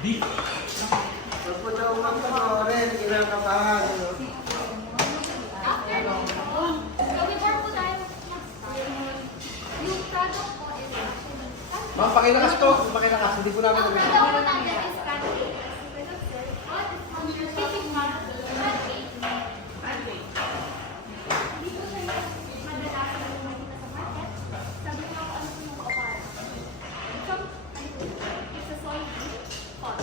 Pag po daw ng panoorin, kinakabahan. Before po tayo yung product po is Ma'am, pakilakas po. Pakilakas. Hindi po namin ang namin. product po natin is Cadway. Under shipping model, Cadway. Hindi po siya yung madalasan na makikita sa market. Sabi ko ako ano po yung kaparan. It's a soybean pot.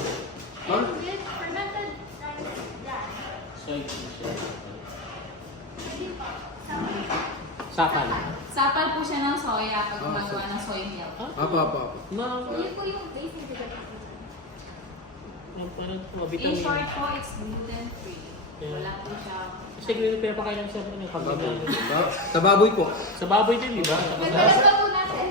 And with fermented rice bran. Pwede po. Sapal. Sapal po siya ng soya pag gumagawa ng soy milk. Apo. Ma'am, So yun po yung basic development. parang po, In vitamin. short po, it's gluten free. Wala po siya. Kasi pinapakain lang sa mga pagkain. Sa baboy po. Sa baboy din, di ba? Nagdala po natin.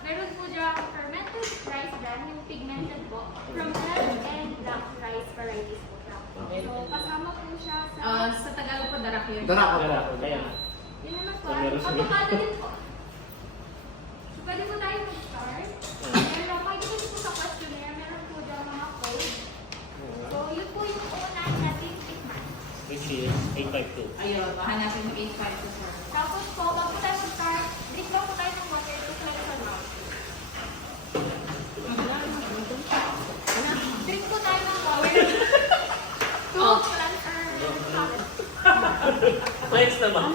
Meron po dyan fermented rice bran, yung pigmented po, from red and black rice varieties po siya. So, kasama po siya sa... Sa Tagalog po, darak yun. Darako. Kaya. Yun naman po, avocado din po. So, pwede po tayo mag-start. Meron, makikita po sa questionnaire, meron po dyan mga code. So, yun po yung unahan natin tikman. Which is 852. Ayun, hanapin yung 852 sir. Tapos po, bago tayo mag-start, drink lang po tayo ng water to cleanse our mouth. Drink po tayo ng water to cleanse our palate. Thanks naman.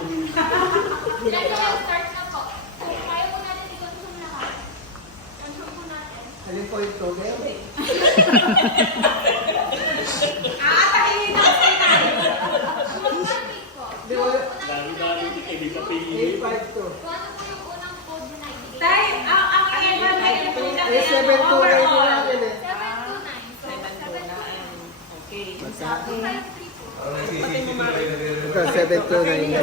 Then, start na po. Kung kaya po natin i-consume lahat, consume po natin. Alin po yung togel? Mag-marinate po. Di Yung ba? unang Dami-dami, natin hindi ka is pili. 852. kung ano po yung unang code na ibigay. Tay, ang ever na yun po na Eh, 729 po natin eh. 729. So, 729. Okay. Magka? 253 po. Ito, 729 na.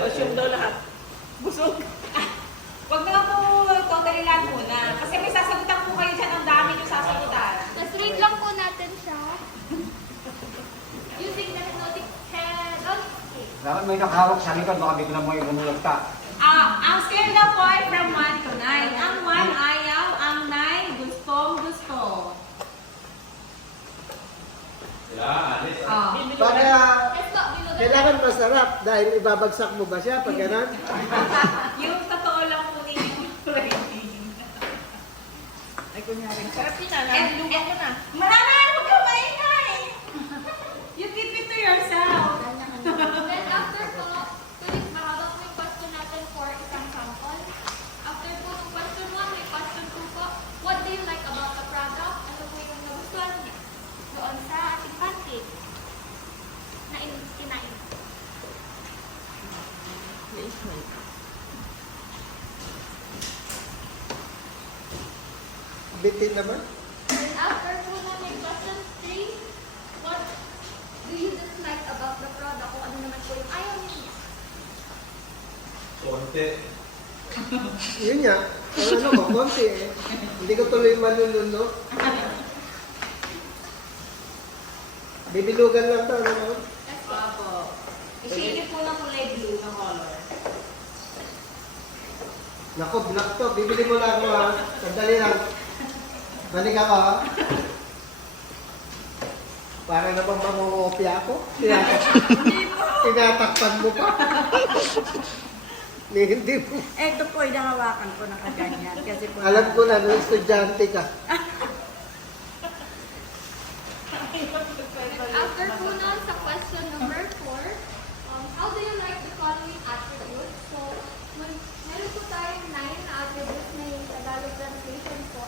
Assume daw lahat. Busog. Huwag na lang po totally lahat muna. Kasi may sasagutan po kayo dyan. Ang dami yung sasagutan. Tapos read lang po natin siya. Using the hypnotic head. Okay. Dapat may nakahawak sa likod, baka bigla mo ibumulog ka. Ang scale daw po ay from 1 to 9. Ang 1 ayaw, ang 9 gustong gusto. Oh. Para Yes po, binugan kailangan masarap dahil ibabagsak mo ba siya pag gano'n? Yung totoo lang po ninyo. Ay, kunyari. Sarap yun na. Lupa ko na. Mananalo huwag ka maingay. You keep it to yourself. Then after po, tuloy mahaba po yung question natin for isang sample. After po ng question 1, may question 2 po. What do you like about the product? Ano po yung nagustuhan niya doon sa ating pancake na kinain? Bitin naman. Then after po na may question 3, what do you dislike about the product? Kung ano naman po yung ayaw niya? Yun nga. Ang ano ko, konti eh. Hindi ko tuloy manununo. Bibilugan lang to, ano? Yes po. Opo. I-shade niyo po ng kulay blue na color. Naku, black to. Bibili mo lang ako ha. Sandali lang. Balik ako ha. Para naman mangungopia ako. Tinatakpan mo pa. Hindi po. Ito po, inahawakan ko na kaganyan. Kasi po, Alam ko na, nung estudyante ka. After po nun, sa question number 4, how do you like the following attributes? So, meron po tayong 9 na attributes na yung Tagalog translation po.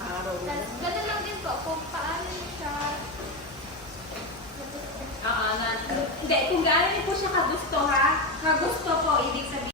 araw na. Ganun lang din po, kung paano niyo siya Hindi, kung gaano niyo po siya kagusto ha, kagusto po, ibig sabihin,